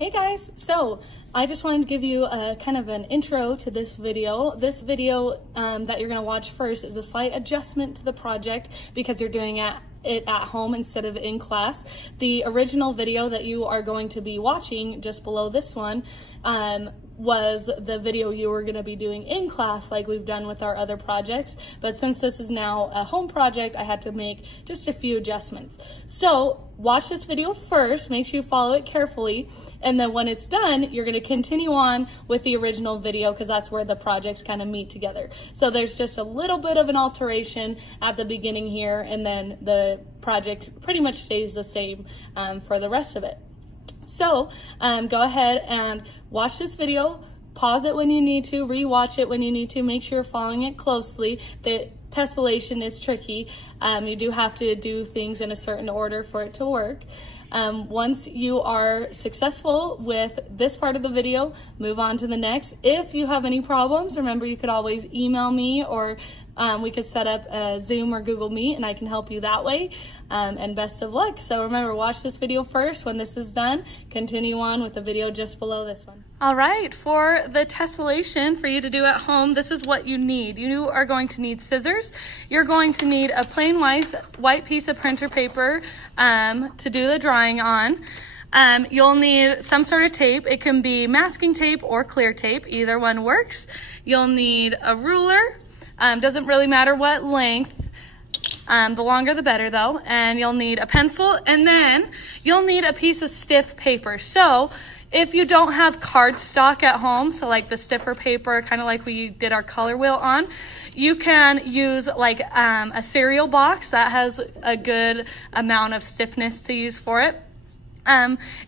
Hey guys, so I just wanted to give you a kind of an intro to this video. This video that you're going to watch first is a slight adjustment to the project because you're doing it at home instead of in class. The original video that you are going to be watching just below this one was the video you were going to be doing in class like we've done with our other projects, but since this is now a home project, I had to make just a few adjustments. So watch this video first, make sure you follow it carefully, and then when it's done, you're going to continue on with the original video because that's where the projects kind of meet together. So there's just a little bit of an alteration at the beginning here, and then the project pretty much stays the same for the rest of it. So go ahead and watch this video, pause it when you need to, rewatch it when you need to, make sure you're following it closely. The tessellation is tricky. You do have to do things in a certain order for it to work. Once you are successful with this part of the video, move on to the next. If you have any problems, remember you could always email me, or we could set up a Zoom or Google Meet and I can help you that way. And best of luck. So remember, watch this video first. When this is done, continue on with the video just below this one. All right, for the tessellation for you to do at home, this is what you need. You are going to need scissors. You're going to need a plain white piece of printer paper to do the drawing on. You'll need some sort of tape. It can be masking tape or clear tape. Either one works. You'll need a ruler. Doesn't really matter what length. The longer the better though. And you'll need a pencil, and then you'll need a piece of stiff paper. So if you don't have cardstock at home, so like the stiffer paper, kind of like we did our color wheel on, you can use like a cereal box that has a good amount of stiffness to use for it.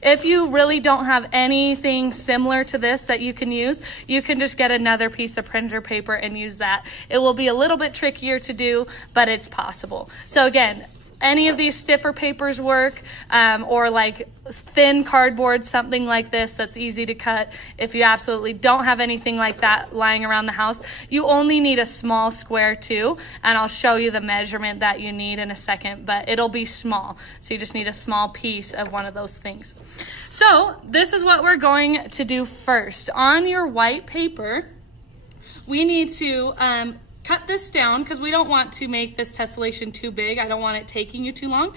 If you really don't have anything similar to this that you can use, you can just get another piece of printer paper and use that. It will be a little bit trickier to do, but it's possible. So again, any of these stiffer papers work, or like thin cardboard, something like this that's easy to cut. If you absolutely don't have anything like that lying around the house, you only need a small square too, and I'll show you the measurement that you need in a second, but it'll be small. So you just need a small piece of one of those things. So this is what we're going to do first. On your white paper, we need to cut this down because we don't want to make this tessellation too big. I don't want it taking you too long.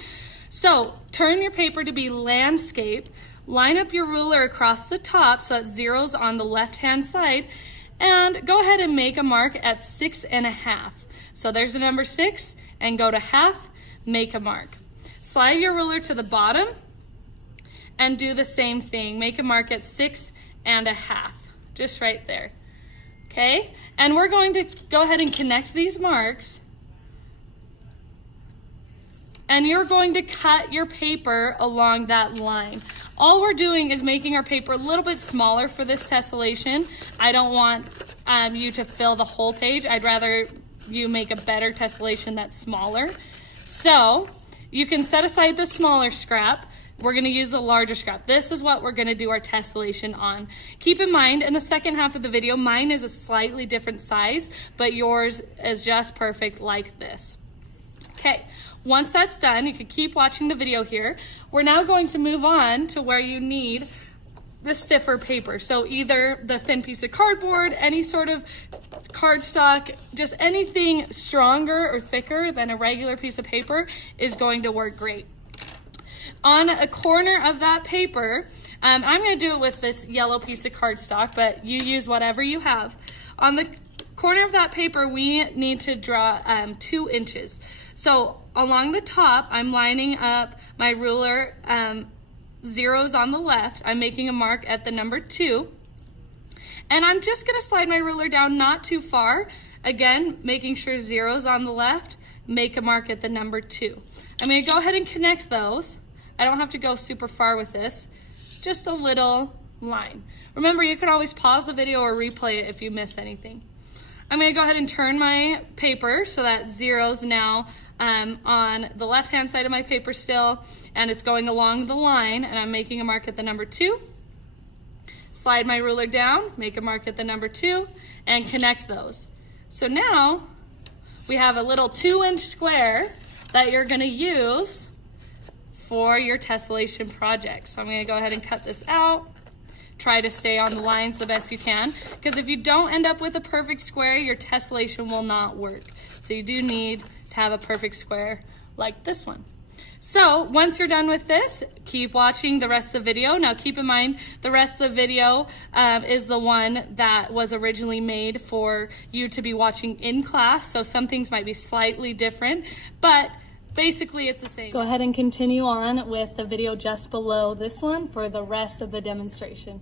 So turn your paper to be landscape, line up your ruler across the top so that zero's on the left-hand side, and go ahead and make a mark at 6.5. So there's the number 6, and go to half, make a mark. Slide your ruler to the bottom and do the same thing. Make a mark at 6.5, just right there. Okay, and we're going to go ahead and connect these marks, and you're going to cut your paper along that line. All we're doing is making our paper a little bit smaller for this tessellation. I don't want you to fill the whole page. I'd rather you make a better tessellation that's smaller. So you can set aside the smaller scrap. We're going to use the larger scrap. This is what we're going to do our tessellation on. Keep in mind, in the second half of the video, mine is a slightly different size, but yours is just perfect like this. Okay, once that's done, you can keep watching the video here. We're now going to move on to where you need the stiffer paper. So either the thin piece of cardboard, any sort of cardstock, just anything stronger or thicker than a regular piece of paper is going to work great. On a corner of that paper, I'm going to do it with this yellow piece of cardstock, but you use whatever you have. On the corner of that paper, we need to draw 2 inches. So along the top, I'm lining up my ruler, zeros on the left. I'm making a mark at the number 2. And I'm just going to slide my ruler down not too far. Again, making sure zeros on the left, make a mark at the number 2. I'm going to go ahead and connect those. I don't have to go super far with this, just a little line. Remember, you can always pause the video or replay it if you miss anything. I'm going to go ahead and turn my paper so that zero's now on the left-hand side of my paper still, and it's going along the line, and I'm making a mark at the number 2. Slide my ruler down, make a mark at the number 2, and connect those. So now we have a little 2-inch square that you're going to use for your tessellation project. So I'm going to go ahead and cut this out. try to stay on the lines the best you can, because if you don't end up with a perfect square, your tessellation will not work. So you do need to have a perfect square like this one. So once you're done with this, keep watching the rest of the video. Now keep in mind, the rest of the video is the one that was originally made for you to be watching in class. So some things might be slightly different, but basically it's the same. Go ahead and continue on with the video just below this one for the rest of the demonstration.